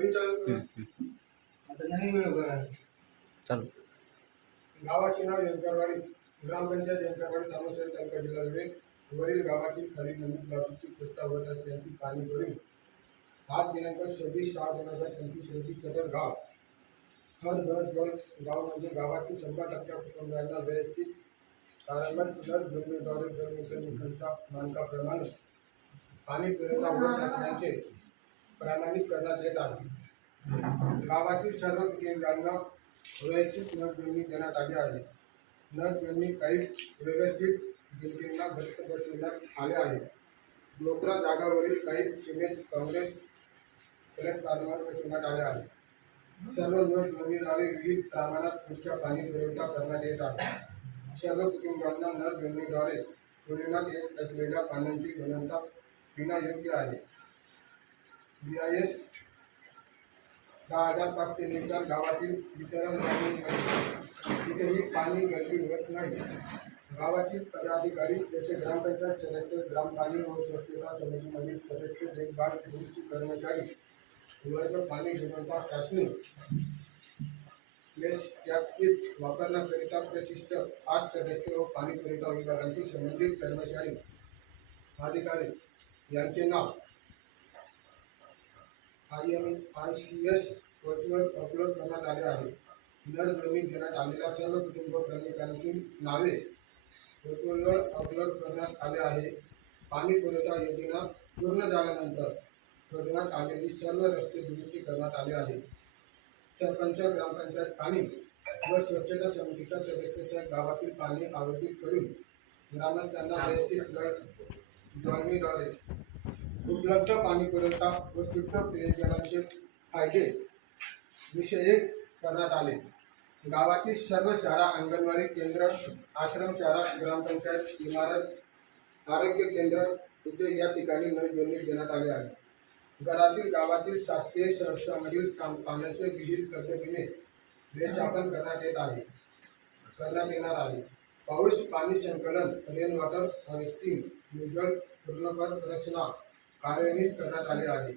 आता नाही मिळू करा चालू गावाचे नाव यंकरवाडी, ग्रामपंचायत यंकरवाडी, तामसवाडी, तालुका, जिल्हा बीड. वरील गावातील खाली नमूद बाबीची प्रस्ताव होत असल्याची पाणी भरून आज दिनांक 26/6/2025 रोजी सदर गाव हर घर जल गाव म्हणजे गावातील 100% कुटुंबांना व्यवस्थित तारांबद नळ जोडणीद्वारे जल मिशनच्या मानकाप्रमाणे पाणी पुरवठा होत असल्याचे प्रमाणित करण्यात येत आहे. गावातील सर्व कुटुंबांना व्यवस्थित नळ जोडणी देण्यात आली आहे. नळ जोडणी काही व्यवस्थित भिंतींना घट्ट बसविण्यात आले आहे. मोकळ्या जागावरील काही सिमेंट काँग्रेस प्लॅटफॉर्मवर बसविण्यात आले आहे. सर्व नळ जोडणीद्वारे विविध प्रमाणात उच्च पाणी पुरवठा करण्यात येत आहे. सर्व कुटुंबांना नळ जोडणीद्वारे पुरविण्यात येत असलेल्या पाण्याची गुणवत्ता पिण्यायोग्य आहे. BIS 10,500 गावातील वितरण तिथेही पाणी गर्दी होत नाही. गावातील पदाधिकारी जसे ग्रामपंचायत सदस्य, ग्राम पाणी व स्वच्छता समितीमधील सदस्य, देखभाल दुरुस्ती कर्मचारी, वर्ग पाणी गुणवत्ता चाचणी किट वापरण्याकरिता प्रशिष्ट 8 सदस्य व पाणी पुरवठा विभागांशी संबंधित कर्मचारी अधिकारी यांचे नाव ICS पोर्टलवर अपलोड करण्यात आले आहे. नळ जोडणी देण्यात आलेल्या सर्व कुटुंब प्रमुखांची नावे पोर्टलवर अपलोड करण्यात आले आहे. पाणी पुरवठा योजना पूर्ण झाल्यानंतर करण्यात आलेली सर्व रस्ते दुरुस्ती करण्यात आले आहे. सरपंच, ग्रामपंचायत पाणी व स्वच्छता समितीच्या सदस्यांच्या गावातील पाणी आयोजित करून ग्रामस्थांना व्यवस्थित नळ जोडणीद्वारे उपलब्ध पाणी पुरवठा व शुद्ध पेयजलाचे फायदे विषयक करण्यात आले. गावातील सर्व शाळा, अंगणवाडी केंद्र, आश्रमशाळा, ग्रामपंचायत इमारत, आरोग्य केंद्र, उद्योग या ठिकाणी नळ जोडणी देण्यात आले आहे. घरातील गावातील शासकीय संस्थांमधील पाण्याचे विहित पद्धतीने व्यवस्थापन करण्यात येणार आहे. पाऊस पाणी संकलन, रेन वॉटर हार्वेस्टिंग, भूजल पूर्णपण रचना कार्यान्वित करण्यात आले आहे.